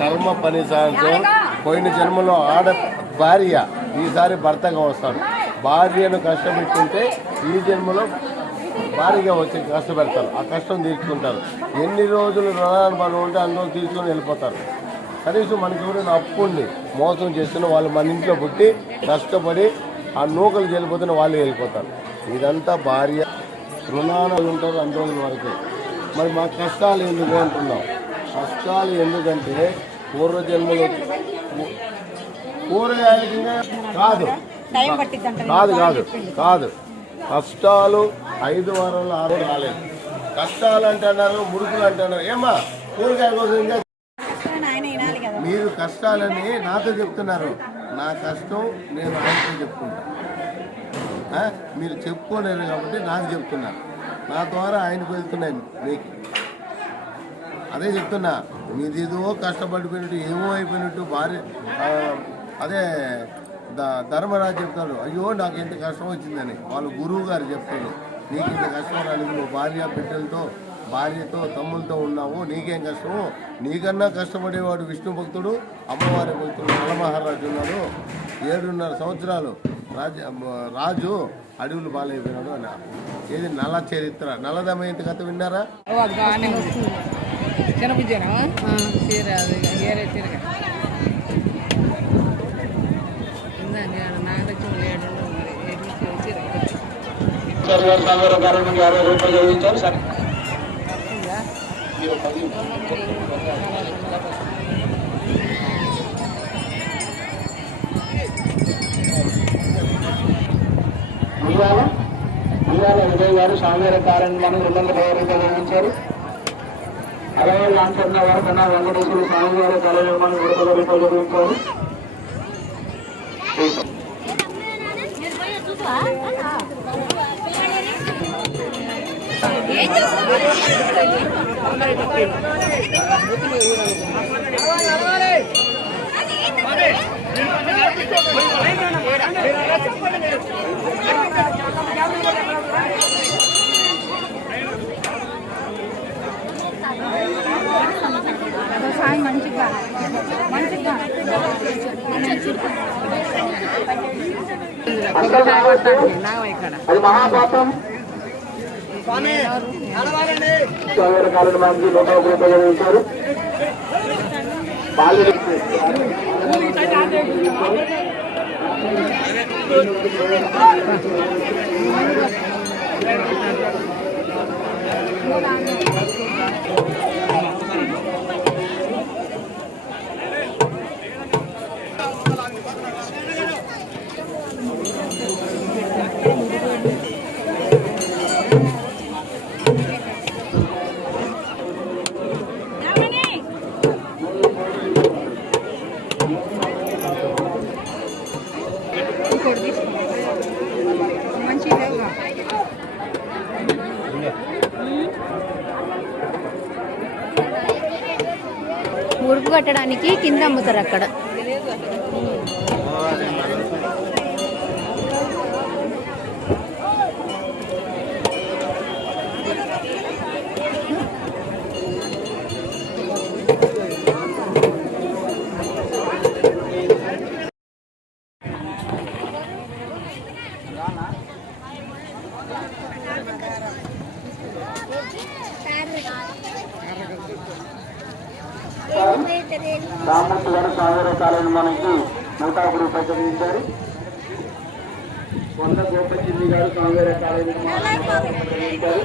కర్మ పని సాధించడం. పోయిన జన్మలో ఆడ భార్య, ఈసారి భర్తగా వస్తాడు. భార్యను కష్టపెట్టుంటే ఈ జన్మలో భారీగా వచ్చి కష్టపెడతారు. ఆ కష్టం తీర్చుకుంటారు. ఎన్ని రోజులు రుణానుభవం ఉంటే అన్ని రోజులు తీసుకొని వెళ్ళిపోతారు. కనీసం మనకి ఎవరైనా అప్పుండి మోసం చేస్తున్న వాళ్ళు మన ఇంట్లో పుట్టి కష్టపడి ఆ నూకలు వెళ్ళిపోతున్న వాళ్ళు వెళ్ళిపోతారు. ఇదంతా భార్య రుణాలు ఉంటారు అన్ని రోజుల వరకు. మరి మా కష్టాలు ఎందుకు అంటున్నాం? కష్టాలు ఎందుకంటే పూర్వజన్మలో కూరగాయలకి కాదు కాదు కాదు కాదు కష్టాలు 5 వారాలు 6 రాలేదు. కష్టాలు అంటున్నారు, ముడుకులు అంటున్నారు. ఏమా కూరగాయ కోసం మీరు కష్టాలని నాతో చెప్తున్నారు. నా కష్టం నేను ఆయనతో చెప్పుకుంటా. మీరు చెప్పుకోలేరు కాబట్టి నాకు చెప్తున్నారు. నా ద్వారా ఆయనకు వెళ్తున్నాయి మీకు. అదే చెప్తున్నా. మీది ఏదో కష్టపడిపోయినట్టు ఏమో అయిపోయినట్టు భార్య అదే ధర్మరాజు చెప్తాడు, అయ్యో నాకు ఎంత కష్టం వచ్చిందని. వాళ్ళు గురువు గారు చెప్తాడు, నీకు ఇంత కష్టం రాలేదు, నువ్వు భార్య బిడ్డలతో భార్యతో తమ్ములతో ఉన్నావు, నీకేం కష్టము? నీకన్నా కష్టపడేవాడు విష్ణు భక్తుడు, అమ్మవారి భక్తుడు నలమహారాజు ఉన్నాడు. 7.5 సంవత్సరాలు రాజు అడవులు బాలైపోయినాడు అని. ఏది నల చరిత్ర, నలదమయంతి కథ విన్నారా? విజయ్ గారు స్వామివారి కార్యాలయం 200 నిర్వహించారు. అలాగే లాంఛన వారు కన్నా వెంకటేశ్వర స్వామివారి కార్యాలయం 300 నిర్వహించారు. అది మహాపాపం. కాలం మంది ఉపయోగించారు. ముడుపు కట్టడానికి కింద అమ్ముతారు అక్కడ. రామూర్తి గారు స్వామివారి కాలేజీ మనకి 101 రూపాయలు చదివించారు. వంద గోపచిల్లి గారు స్వామివారి కాలేజీ చదివించారు.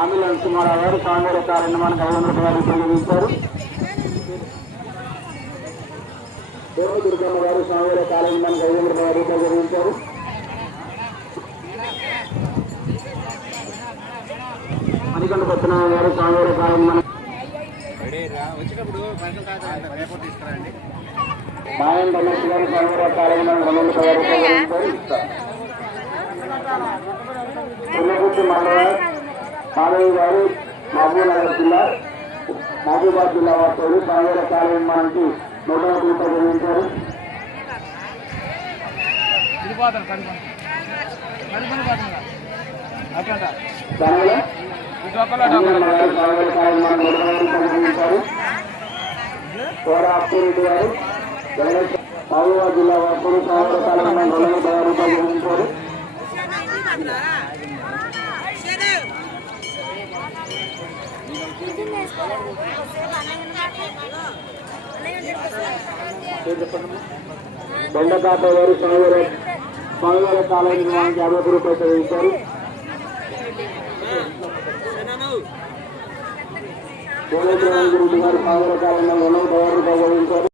ఆమిల నరసింహారావు గారు స్వామివారి కాలేజీ మనకు 500 రూపాయలు చదివించారు. దుర్గమ్మ గారు స్వామివారి కాలేజీ మనకు 500 రూపాయలు చదివించారు. మణికంఠ పద్మనాభ గారు స్వామివారి కాలేజీ మన మాయం రమేష్ గారు స్వామివారి కాలేజీ మన 200 రూపాయలు పుల్లగుర్తి మాధవి గారు మహబూబ్నగర్ జిల్లా మహబూబాద్ జిల్లా వారు స్వామివారి కాలేజీ మనకి 101 రూపాయలు చదివించారు. కోరాపురెడ్డి గారు మహబూబాబాద్ జిల్లా వర్కులు సంవత్సరాల 250 రూపాయలు చెల్లించారు. బెండకాట వారు స్వామివారి కాలం నిర్మాణానికి 50 రూపాయలు చెల్లించారు. రెడ్డి గారు స్వామివారి కాలంలో 110 రూపాయలు చెల్లించారు.